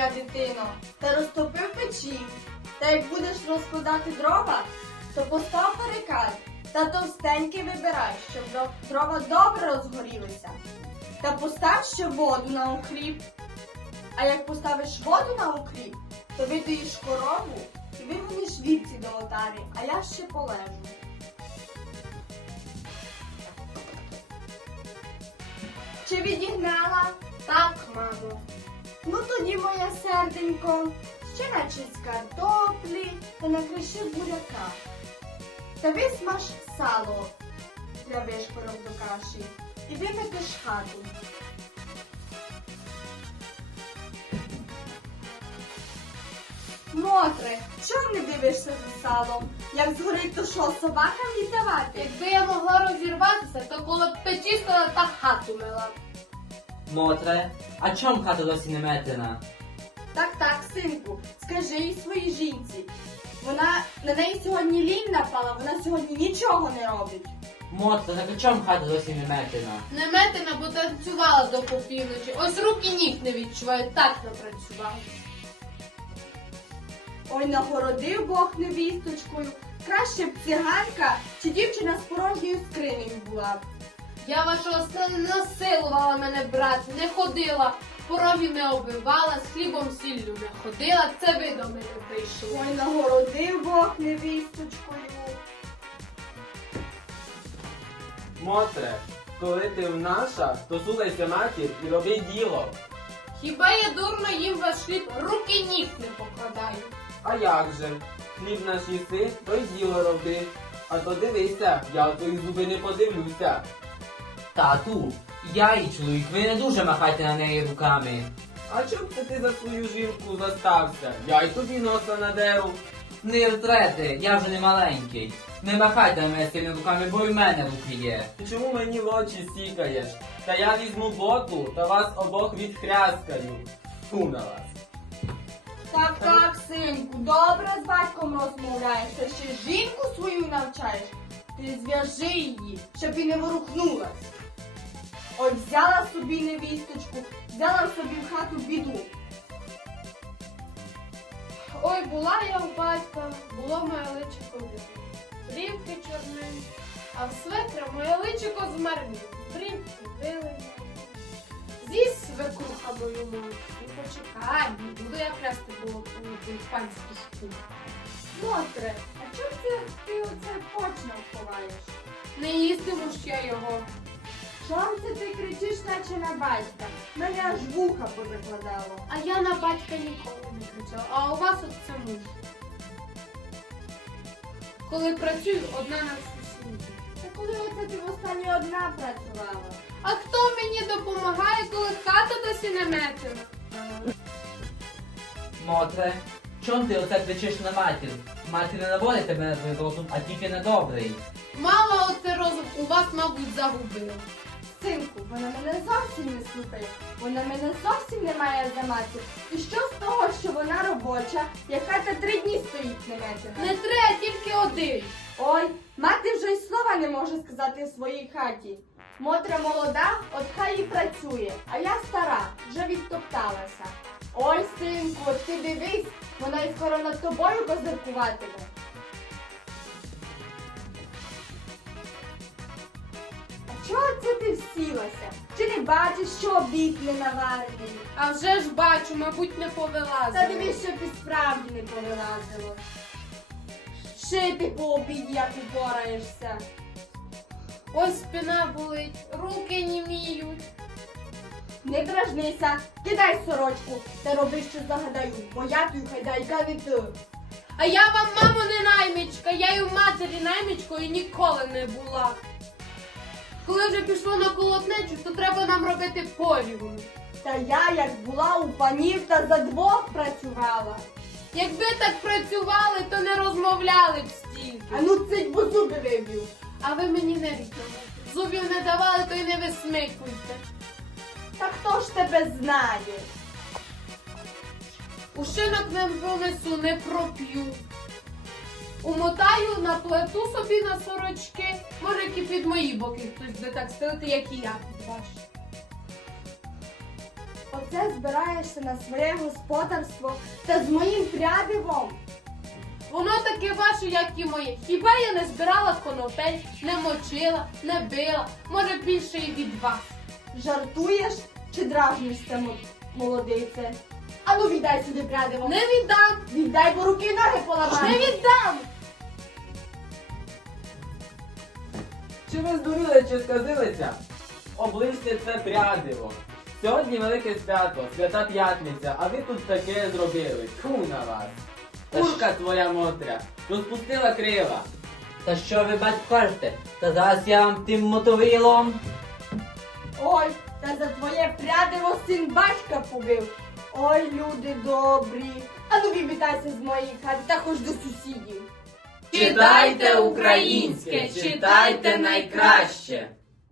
моя дитино, та розтопи в печі. Та як будеш розкладати дрова, то постав перекаль та товстенький вибирай, щоб дрова добре розгорілися. Та постав ще воду на укріп. А як поставиш воду на укріп, то видоїш корову і вигониш вівці до отари, а я ще полежу. Чи відігнала? Так, мамо. Ну тоді, моє серденько, ще начись картоплі та накриши буряка. Та висмаж сало для вишпором до каші і виметеш хату. Мотре, чого не дивишся за салом? Як згорить, то що, собакам віддавати? Якби я могла розірватися, то коло печі стояла та хату мила. Мотре, а чом хата досі не метена? Так, синку, скажи їй своїй жінці. На неї сьогодні лінь напала, вона сьогодні нічого не робить. Мотре, так а чом хата досі не метена? Не метена, бо танцювала до попівночі. Ось рук і ніг не відчуваю, так напрацювала. Ой, нагородив Бог невісточкою. Краще б циганка чи дівчина з порожньою скринею була б. Я вашого сина не насилувала мене брати, не ходила, порогів не оббивала, з хлібом сіллю не ходила, це ви до мене прийшли. Ой, нагородив Бог невісточкою. Мотре, коли ти в наша, то слухайся матір і роби діло. Хіба я дурно їм ваш хліб, руки і ніг не покладаю. А як же? Хліб наш їси, то й діло роби. А то дивися, я в твої зуби не подивлюся. Тату, я і чоловік, ви не дуже махайте на неї руками. А чом це ти за свою жінку застався? Я й тобі носа надеру. Не втрете, я вже не маленький. Не махайте на мене цими руками, бо й в мене руки є. Ти чому мені в очі сікаєш? Та я візьму боту та вас обох відхряскаю. Фу на вас. Так, синку, добре з батьком розмовляєш, та ще жінку свою навчаєш. Ти зв'яжи її, щоб і не ворухнулась. Ой, взяла собі невісточку, взяла собі в хату біду. Ой, була я у батька, було моє личико біле, брівки чорненькі, а в светра моє личико змарні, брівки білені. З'їсть свекруха мою мову, і почекай, не буду я красти було у панську шкуру. Мотре, а чому ти оце почнав ховаєш? Не їстиму ж я його. Чом це ти кричиш, наче на батька? Мене аж вуха позакладало. А я на батька ніколи не кричала, а у вас от це муж. Коли працюю одна на всю сім'ю. Та коли оце ти востаннє одна працювала? А хто мені допомагає, коли хата досі не метена? Мотре, чом ти оце кричиш на матір? Матір не наводить тебе на твій розум, а тільки на добрий. Мало оце розум у вас, мабуть, загубила. Синку, вона мене зовсім не слухає. Вона мене зовсім не має за матір. І що з того, що вона робоча, яка та 3 дні стоїть неметена? Не треба, тільки один. Ой, мати вже й слова не може сказати в своїй хаті. Мотра молода, от хай і працює, а я стара, вже відтопталася. Ой, синку, от ти дивись, вона й скоро над тобою козиркуватиме. А чого це ти всілася? Чи не бачиш, що обід не наварений? А вже ж бачу, мабуть, не Та повилазила. дивись, щоб і справді не повилазило. Шити по обіді, як упораєшся. Ось спина болить, руки німіють. Не дражнися, кидай сорочку та роби, що загадаю, бо я твій хайдайка від ти. А я вам, мамо, не наймичка, я й у матері наймичкою ніколи не була. Коли вже пішло на колотнечу, то треба нам робити порівну. Та я, як була у панів, та за 2 працювала. Якби так працювали, то не розмовляли б стільки. А ну цить, бо зуби виб'ю. А ви мені не вірите. Зубів не давали, то й не висмикуйте. Та хто ж тебе знає? Ушинок не понесу, не проп'ю. Умотаю, наплету собі на сорочки. Може, і під мої боки хтось буде так стелити, як і я під ваші. Оце збираєшся на своє господарство та з моїм прядивом. Воно таке ваше, як і моє. Хіба я не збирала конопель, не мочила, не била, може більше і від вас. Жартуєш чи дражнишся, молодице? Ану, віддай сюди прядиво. Не віддам, Віддай, бо руки й ноги поламаю. не віддам. Чи ви здуріли, чи сказилися? Оближте це прядиво. Сьогодні велике свято, свята п'ятниця, а ви тут таке зробили. Тьфу на вас. Курка твоя мотря, розпустила крила. Та що ви, батько, кажете? Та зараз я вам тим мотовилом. Ой, та за твоє прядиво син батька побив. Ой, люди добрі. Ану, вибітайся з моєї хати та хоч до сусідів. Читайте українське, читайте найкраще.